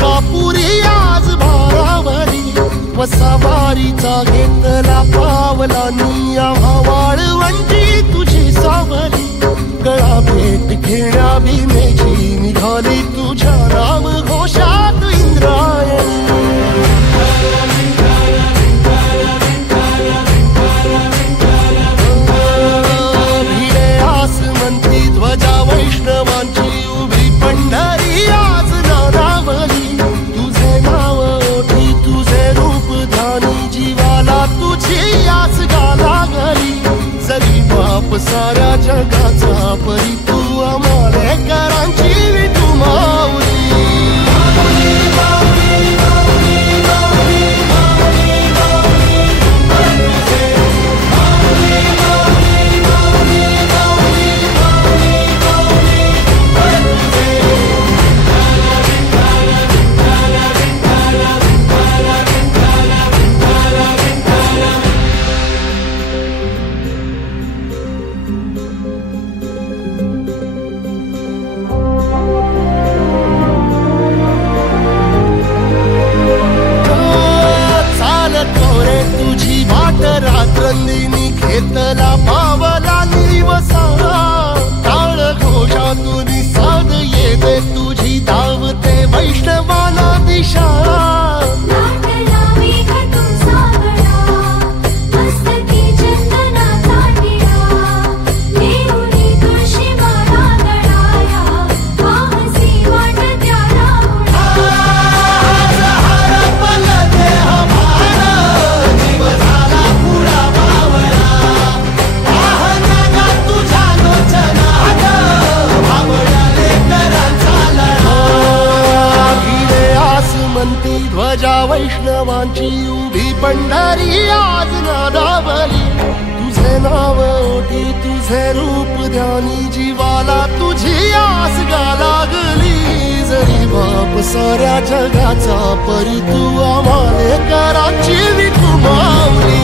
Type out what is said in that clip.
मलकापुरी आज भारावरी वसावारीचा घेतला पावला निया वाळवंटी तुझी सावली गळा भेट घेण्या भीमेची निघाली तुझ्या नाम घोषात इंद्रायणी भिडे आसमंती ध्वजा वैष्णवांची उभी पंढरी आज नानावली तुझे नाव ओठी तुझे रूप ध्यानी जीवाला तुझी आस गाला गली जरी बाप साऱ्या जगाचा परी तू आमालेकरांची विठू माऊली रात्रंदिनी घेतला पावला निवसा टाळ घोषातून साध येते तुझी धावते वैष्णवाला दिशा ध्वजा वैष्णवांची उभी पंढरी आज नादावली तुझे नाव ओठी तुझे रूप ध्यानी जीवाला तुझी आस गा लागली जरी बाप साऱ्या जगाचा परी तू आमालेकरांची विठू माऊली